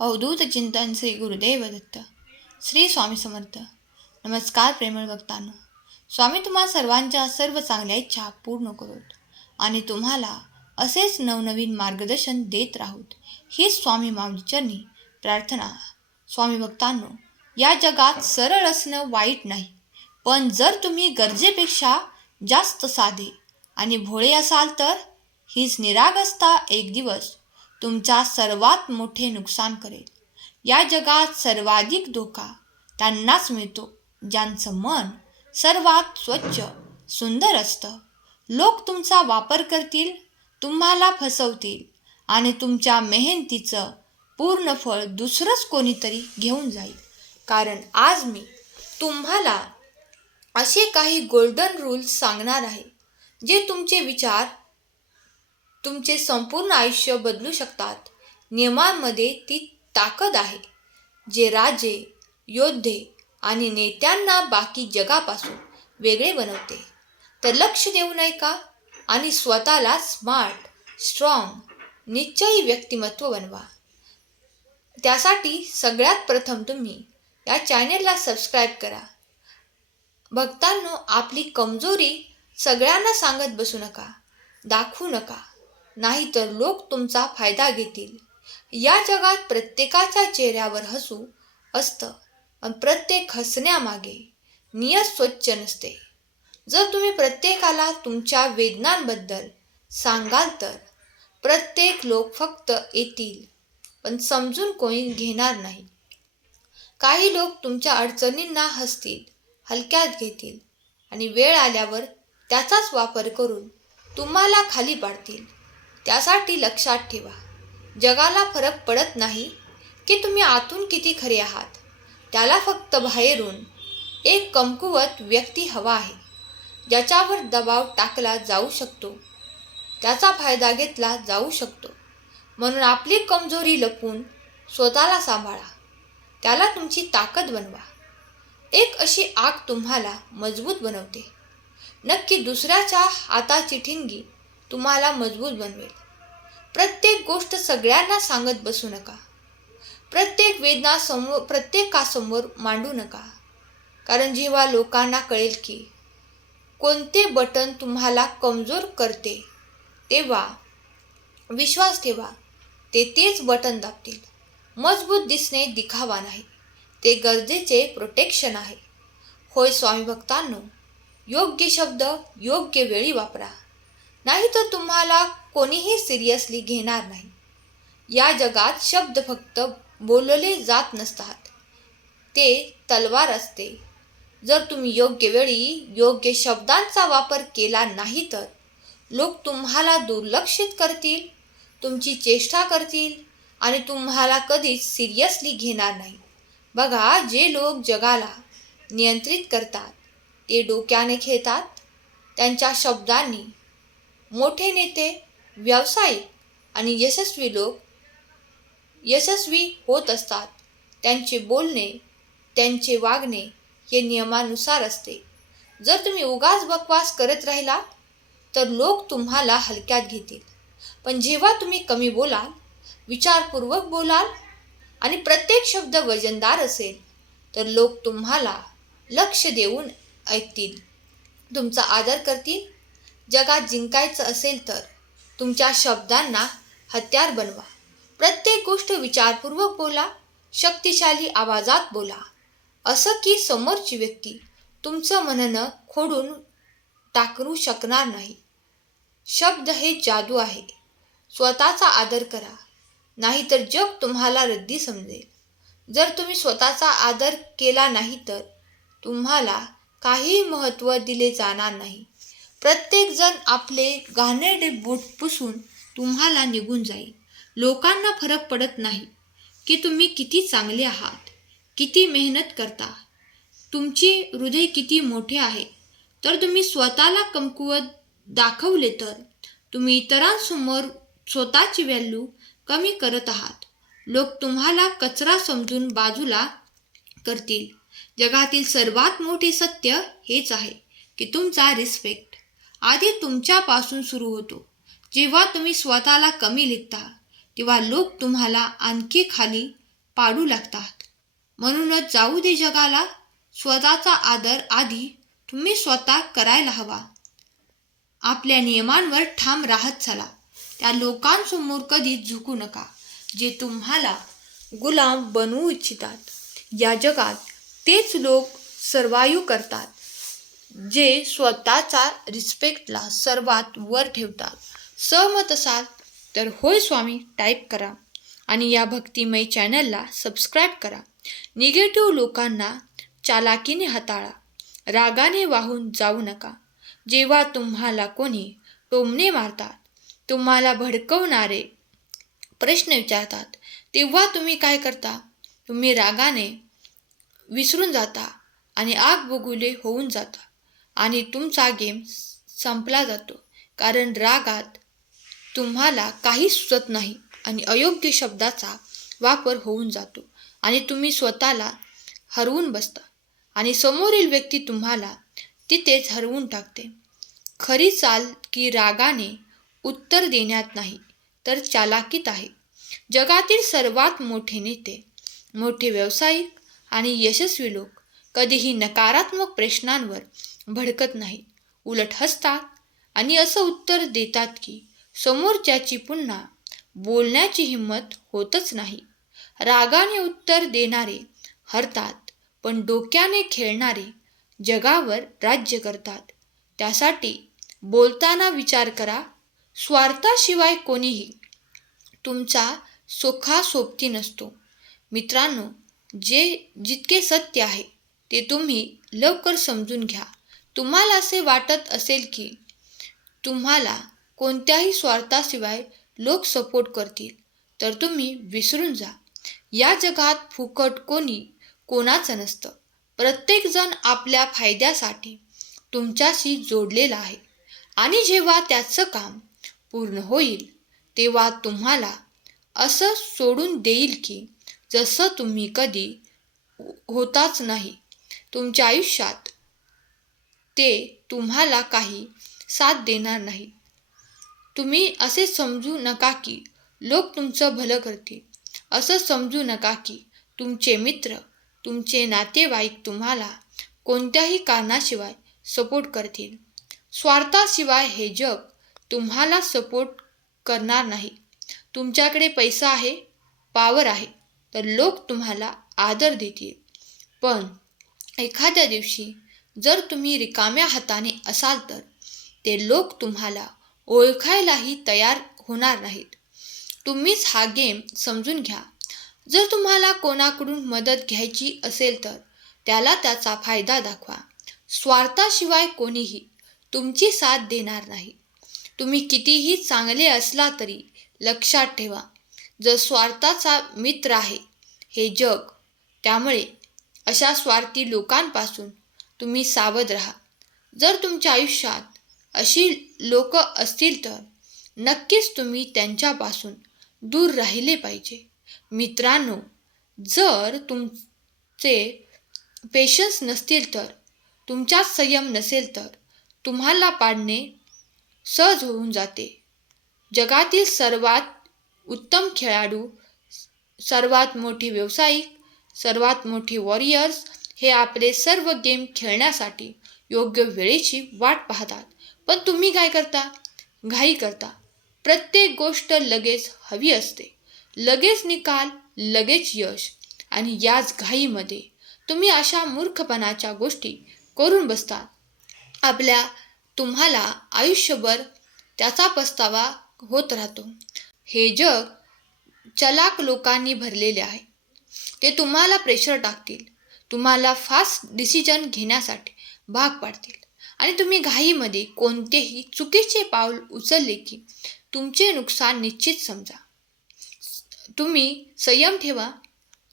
अवधूत चिंतन श्री गुरुदेव दत्त. श्री स्वामी समर्थ. नमस्कार प्रेमळ भक्तांनो. स्वामी तुम्हा सर्वांच्या सर्व चांगल्या इच्छा पूर्ण करोत आणि तुम्हाला असेच नवनवीन मार्गदर्शन देत राहूत ही स्वामी माऊलीचरणी प्रार्थना. स्वामी भक्तांनो, या जगात सरळ असणं वाईट नाही, पण जर तुम्ही गरजेपेक्षा जास्त साधे आणि भोळे असाल तर हीच निरागसता एक दिवस तुमचा सर्वात मोठे नुकसान करेल. या जगात सर्वाधिक धोका त्यांनाच मिळतो ज्यांचं मन सर्वात स्वच्छ सुंदर असतं. लोक तुमचा वापर करतील, तुम्हाला फसवतील आणि तुमच्या मेहनतीचं पूर्ण फळ दुसरंच कोणीतरी घेऊन जाईल. कारण आज मी तुम्हाला असे काही गोल्डन रूल्स सांगणार आहे जे तुमचे विचार, तुमचे संपूर्ण आयुष्य बदलू शकतात. नियमांमध्ये ती ताकद आहे जे राजे, योद्धे आणि नेत्यांना बाकी जगापासून वेगळे बनवते. तर लक्ष देऊ नये का आणि स्वतःला स्मार्ट, स्ट्रॉंग, निश्चयी व्यक्तिमत्व बनवा. त्यासाठी सगळ्यात प्रथम तुम्ही या चॅनेलला सबस्क्राईब करा. भक्तांनो, आपली कमजोरी सगळ्यांना सांगत बसू नका, दाखवू नका, नाहीतर लोक तुमचा फायदा घेतील. या जगात प्रत्येकाच्या चेहऱ्यावर हसू असतं, पण प्रत्येक हसण्यामागे नियत स्वच्छ नसते. जर तुम्ही प्रत्येकाला तुमच्या वेदनांबद्दल सांगाल तर प्रत्येक लोक फक्त येतील, पण समजून कोणी घेणार नाही. काही लोक तुमच्या अडचणींना हसतील, हलक्यात घेतील आणि वेळ आल्यावर त्याचाच वापर करून तुम्हाला खाली पाडतील. त्यासाठी लक्षात ठेवा, जगाला फरक पडत नाही की तुम्ही आतून किती खरे आहात. त्याला फक्त बाहेरून एक कमकुवत व्यक्ती हवा आहे, ज्याच्यावर दबाव टाकला जाऊ शकतो, त्याचा फायदा घेतला जाऊ शकतो. म्हणून आपली कमजोरी लपवून स्वतःला सांभाळा, त्याला तुमची ताकद बनवा. एक अशी आग तुम्हाला मजबूत बनवते. नक्की दुसऱ्याच्या हाताची ठिणगी तुम्हाला मजबूत बनवेल. प्रत्येक गोष्ट सगळ्यांना सांगत बसू नका. प्रत्येक वेदना प्रत्येकासमोर मांडू नका. कारण जेव्हा लोकांना कळेल की कोणते बटन तुम्हाला कमजोर करते, तेव्हा विश्वास ठेवा, ते तेच बटन दाबतील. मजबूत दिसणे दिखावा नाही, ते गरजेचे प्रोटेक्शन आहे. होय स्वामी भक्तांनो, योग्य शब्द योग्य वेळी वापरा, नाहीतर तुम्हाला कोणीही सिरियसली घेणार नाही. या जगात शब्द फक्त बोलले जात नसतात, ते तलवार असते. जर तुम्ही योग्य वेळी योग्य शब्दांचा वापर केला नाही तर लोक तुम्हाला दुर्लक्षित करतील, तुमची चेष्टा करतील आणि तुम्हाला कधीच सिरियसली घेणार नाही. बघा, जे लोक जगाला नियंत्रित करतात ते डोक्याने खेळतात. त्यांच्या शब्दांनी मोठे नेते, व्यावसायिक आणि यशस्वी लोक यशस्वी होत असतात. त्यांचे बोलणे, त्यांचे वागणे हे नियमानुसार असते. जर तुम्ही उगाच बकवास करत राहिलात तर लोक तुम्हाला हलक्यात घेतील. पण जेव्हा तुम्ही कमी बोलाल, विचारपूर्वक बोलाल आणि प्रत्येक शब्द वजनदार असेल तर लोक तुम्हाला लक्ष देऊन ऐकतील, तुमचा आदर करतील. जगात जिंकायचं असेल तर तुमच्या शब्दांना हत्यार बनवा. प्रत्येक गोष्ट विचारपूर्वक बोला, शक्तिशाली आवाजात बोला, असं की समोरची व्यक्ती तुमचं म्हणणं खोडून टाकू शकणार नाही. शब्द हे जादू आहे. स्वतःचा आदर करा, नाहीतर जग तुम्हाला रद्दी समजेल. जर तुम्ही स्वतःचा आदर केला नाही तर तुम्हाला काहीही महत्त्व दिले जाणार नाही. प्रत्येक जण आपले घाणेरडे बोट पुसून तुम्हाला निघून जाईल. लोकांना फरक पडत नाही की तुम्ही किती चांगले आहात, किती मेहनत करता, तुमचे हृदय किती मोठे आहे. तर तुम्ही स्वतःला कमकुवत दाखवले तर तुम्ही इतरांसमोर स्वतःची व्हॅल्यू कमी करत आहात. लोक तुम्हाला कचरा समजून बाजूला करतील. जगातील सर्वात मोठे सत्य हेच आहे की तुमचा रिस्पेक्ट आधी तुमच्यापासून सुरू होतो. जेव्हा तुम्ही स्वतःला कमी लेखता तेव्हा लोक तुम्हाला आणखी खाली पाडू लागतात. म्हणूनच जाऊ दे जगाला, स्वतःचा आदर आधी तुम्ही स्वतः करायला हवा. आपल्या नियमांवर ठाम राहत चला. त्या लोकांसमोर कधी झुकू नका जे तुम्हाला गुलाम बनवू इच्छितात. या जगात तेच लोक सर्वायू करतात जे स्वतःचा रिस्पेक्टला सर्वात वर ठेवतात. सहमत असाल तर होय स्वामी टाईप करा आणि या भक्तिमय चॅनलला सबस्क्राईब करा. निगेटिव्ह लोकांना चालाकीने हाताळा. रागाने वाहून जाऊ नका. जेव्हा तुम्हाला कोणी टोमणे मारतात, तुम्हाला भडकवणारे प्रश्न विचारतात, तेव्हा तुम्ही काय करता? तुम्ही रागाने विसरून जाता आणि आग बगुले होऊन जाता आणि तुमचा गेम संपला जातो. कारण रागात तुम्हाला काही सुचत नाही आणि अयोग्य शब्दाचा वापर होऊन जातो आणि तुम्ही स्वतःला हरवून बसता आणि समोरील व्यक्ती तुम्हाला तिथेच हरवून टाकते. खरी चाल की रागाने उत्तर देण्यात नाही तर चालाकीत आहे. जगातील सर्वात मोठे नेते, मोठे व्यावसायिक आणि यशस्वी लोक कधीही नकारात्मक प्रश्नांवर भडकत नाहीत. उलट हसतात आणि असं उत्तर देतात की समोरच्याची पुन्हा बोलण्याची हिंमत होतच नाही. रागाने उत्तर देणारे हरतात, पण डोक्याने खेळणारे जगावर राज्य करतात. त्यासाठी बोलताना विचार करा. स्वार्थाशिवाय कोणीही तुमचा सुखासोबती नसतो. मित्रांनो, जितके सत्य आहे ते तुम्ही लवकर समजून घ्या. तुम्हाला असे वाटत असेल की तुम्हाला कोणत्याही स्वार्थाशिवाय लोक सपोर्ट करतील, तर तुम्ही विसरून जा. या जगात फुकट कोणी कोणाचं नसतं. प्रत्येकजण आपल्या फायद्यासाठी तुमच्याशी जोडलेला आहे आणि जेव्हा त्याचं काम पूर्ण होईल तेव्हा तुम्हाला असं सोडून देईल की जसं तुम्ही कधी होताच नाही. तुमच्या आयुष्यात ते तुम्हाला काही साथ देणार नाही. तुम्ही असे समजू नका की लोक तुमचं भलं करतील. असं समजू नका की तुमचे मित्र, तुमचे नातेवाईक तुम्हाला कोणत्याही कारणाशिवाय सपोर्ट करतील. स्वार्थाशिवाय हे जग तुम्हाला सपोर्ट करणार नाही. तुमच्याकडे पैसा आहे, पॉवर आहे, तर लोक तुम्हाला आदर देतील. पण एखाद्या दिवशी जर तुम्ही रिकाम्या हाताने असाल तर ते लोक तुम्हाला ओळखायलाही तयार होणार नाहीत. तुम्हीच हा गेम समजून घ्या. जर तुम्हाला कोणाकडून मदत घ्यायची असेल तर त्याला त्याचा फायदा दाखवा. स्वार्थाशिवाय कोणीही तुमची साथ देणार नाही. तुम्ही कितीही चांगले असला तरी लक्षात ठेवा, जर स्वार्थाचा मित्र आहे हे जग. त्यामुळे अशा स्वार्थी लोकांपासून तुम्ही सावध राहा. जर तुमच्या आयुष्यात अशी लोक असतील तर नक्कीच तुम्ही त्यांच्यापासून दूर राहिले पाहिजे. मित्रांनो, जर तुमचे पेशन्स नसतील तर, तुमच्यात संयम नसेल तर तुम्हाला पाडणे सहज होऊन जाते. जगातील सर्वात उत्तम खेळाडू, सर्वात मोठे व्यावसायिक, सर्वात मोठे वॉरियर्स हे आपले सर्व गेम खेळण्यासाठी योग्य वेळेची वाट पाहतात. पण तुम्ही काय करता? घाई करता. प्रत्येक गोष्ट लगेच हवी असते, लगेच निकाल, लगेच यश. आणि याच घाईमध्ये तुम्ही अशा मूर्खपणाच्या गोष्टी करून बसता. तुम्हाला आयुष्यभर त्याचा पस्तावा होत राहतो. हे जग चलाक लोकांनी भरलेले आहे. ते तुम्हाला प्रेशर टाकतील, तुम्हाला फास्ट डिसिजन घेण्यासाठी भाग पाडतील आणि तुम्ही घाईमध्ये कोणतेही चुकीचे पाऊल उचलले की तुमचे नुकसान निश्चित समजा. तुम्ही संयम ठेवा,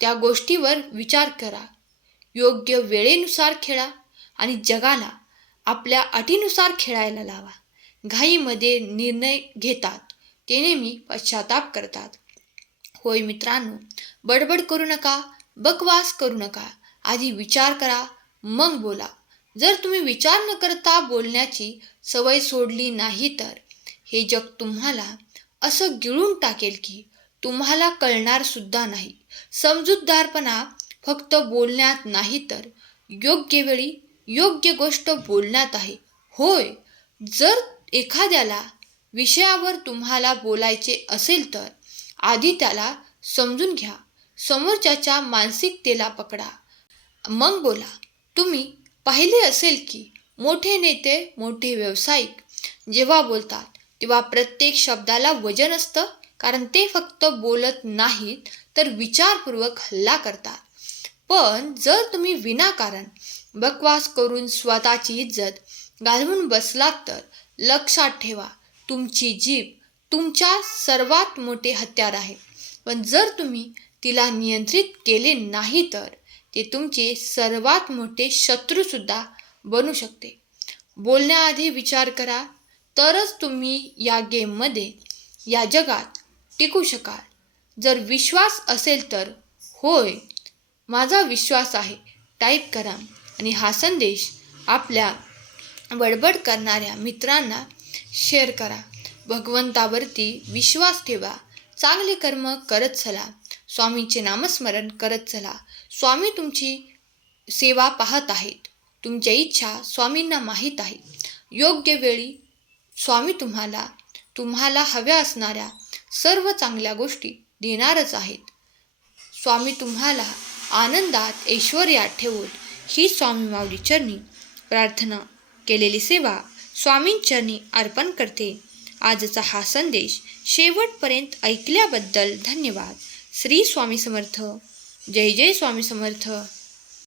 त्या गोष्टीवर विचार करा, योग्य वेळेनुसार खेळा आणि जगाला आपल्या अटीनुसार खेळायला लावा. घाईमध्ये निर्णय घेतात ते नेहमी पश्चाताप करतात. होय मित्रांनो, बडबड करू नका, बकवास करू नका. आधी विचार करा, मग बोला. जर तुम्ही विचार न करता बोलण्याची सवय सोडली नाही तर हे जग तुम्हाला असं गिळून टाकेल की तुम्हाला कळणार सुद्धा नाही. समजूतदारपणा फक्त बोलण्यात नाही तर योग्य वेळी योग्य गोष्ट बोलण्यात आहे. होय, जर एखाद्याला विषयावर तुम्हाला बोलायचे असेल तर आधी त्याला समजून घ्या. समोरच्याच्या मानसिकतेला पकडा, मग बोला. तुम्ही पाहिले असेल की मोठे नेते, मोठे व्यावसायिक जेव्हा बोलतात तेव्हा प्रत्येक शब्दाला वजन असतं, कारण ते फक्त बोलत नाहीत तर विचारपूर्वक हल्ला करतात. पण जर तुम्ही विनाकारण बकवास करून स्वतःची इज्जत घालवून बसलात तर लक्षात ठेवा, तुमची जीभ तुमच्या सर्वात मोठे हत्यार आहे. पण जर तुम्ही तिला नियंत्रित केले नाही तर ते तुमचे सर्वात मोठे शत्रूसुद्धा बनू शकते. बोलण्याआधी विचार करा, तरच तुम्ही या गेममध्ये, या जगात टिकू शकाल. जर विश्वास असेल तर होय, माझा विश्वास आहे टाईप करा आणि हा संदेश आपल्या बडबड करणाऱ्या मित्रांना शेअर करा. भगवंतावरती विश्वास ठेवा. चांगले कर्म करत चला. स्वामींचे नामस्मरण करत चला. स्वामी तुमची सेवा पाहत आहेत. तुमच्या इच्छा स्वामींना माहीत आहे. योग्य वेळी स्वामी तुम्हाला हव्या असणाऱ्या सर्व चांगल्या गोष्टी देणारच आहेत. स्वामी तुम्हाला आनंदात, ऐश्वर्यात ठेवून ही स्वामी माऊली चरणी प्रार्थना केलेली सेवा स्वामींचरणी अर्पण करते. आजचा हा संदेश शेवटपर्यंत ऐकल्याबद्दल धन्यवाद. श्री स्वामी समर्थ. जय जय स्वामी समर्थ.